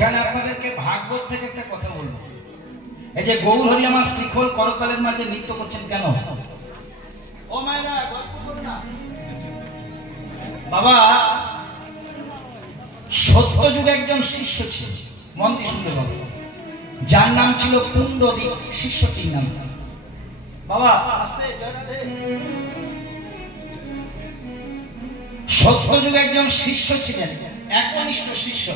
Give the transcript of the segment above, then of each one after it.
এখানে আপনাদেরকে ভাগবত থেকে একটা কথা বলবো। এই যে গৌর হরি আমার শ্রীখোল করতালের মাঝে নৃত্য করছেন কেন? ও মায়েরা গল্প করো না বাবা। সত্য যুগে একজন শিষ্য ছিল, মন দিয়ে শুনতে পাবো, যার নাম ছিল পুণ্ডরিক। শিষ্যটির নাম বাবা আস্তে সত্য যুগে একজন শিষ্য ছিলেন, একনিষ্ঠ শিষ্য,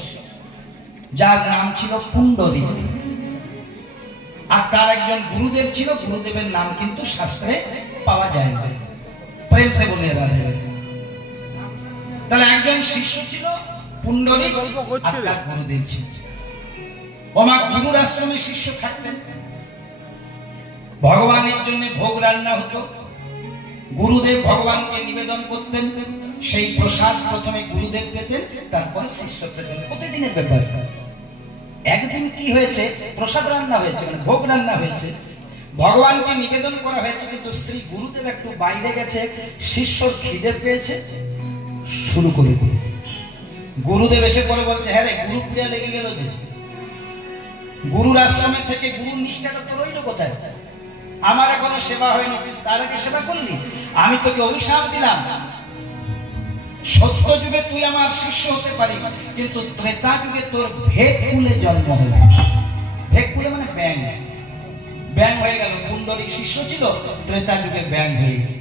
যার নাম ছিল পুণ্ডরিক। আর তার একজন গুরুদেব ছিল, গুরুদেবের নাম কিন্তু শাস্ত্রে পাওয়া যায় না। প্রেম সে বলে রাধে। তাহলে একজন শিষ্য ছিল পুণ্ডরিক, আর তার গুরুদেব ছিল। ওমা গুরুর আশ্রমে শিষ্য থাকতেন, ভগবানের জন্য ভোগ রান্না হতো, গুরুদেব ভগবানকে নিবেদন করতেন, সেই প্রসাদ প্রথমে গুরুদেব পেতেন, তারপরে শিষ্য পেতেন। প্রতিদিনের ব্যাপার। একদিন কি হয়েছে, প্রসাদ রান্না হয়েছে, মানে ভোগ রান্না হয়েছে, ভগবানকে নিবেদন করা হয়েছে, কিন্তু শ্রী গুরুদেব একটু বাইরে গেছে, শিষ্যর খিদে পেয়েছে, শুরু করে দিয়েছে। গুরুদেব এসে পরে বলছে, হ্যাঁ রে গুরু প্রিয়া লেগে গেল যে, গুরুর আশ্রমে থেকে গুরুর নিষ্ঠাটা তো রইল কোথায়? আমার এখনো সেবা হয়নি, তার আগে সেবা করলি। আমি তোকে অভিশাপ দিলাম, সত্য যুগে তুই আমার শিষ্য হতে পারিস, কিন্তু ত্রেতা যুগে তোর ভেকুলে জন্ম হবে। ভেকুলে মানে ব্যাং, ব্যাং হয়ে গেল। পুণ্ডরিক শিষ্য ছিল, ত্রেতা যুগে ব্যাং হয়ে গেল।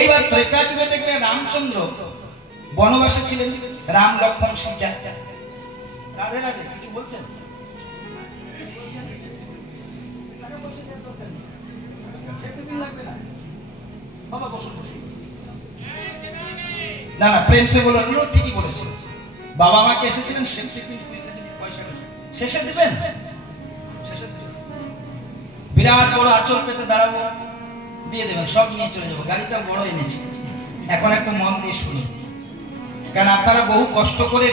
এইবার ত্রেতা যুগে দেখবে রামচন্দ্র বনবাসে ছিলেন, রাম লক্ষ্মণ সীতা। রাধে রাধে, কিছু বলছেন? না না, প্রেম সে বলল, ঠিকই বলেছে। বাবা মাকে এসেছিলেন শেষে দিবেন, বিরাট বড় আঁচল পেতে দাঁড়াবো, দিয়ে দেবেন, সব নিয়ে চলে যাবো। গাড়িটা বড় এনেছি, এখন একটু মন দিয়ে শুনুন, কারণ আপনারা বহু কষ্ট করে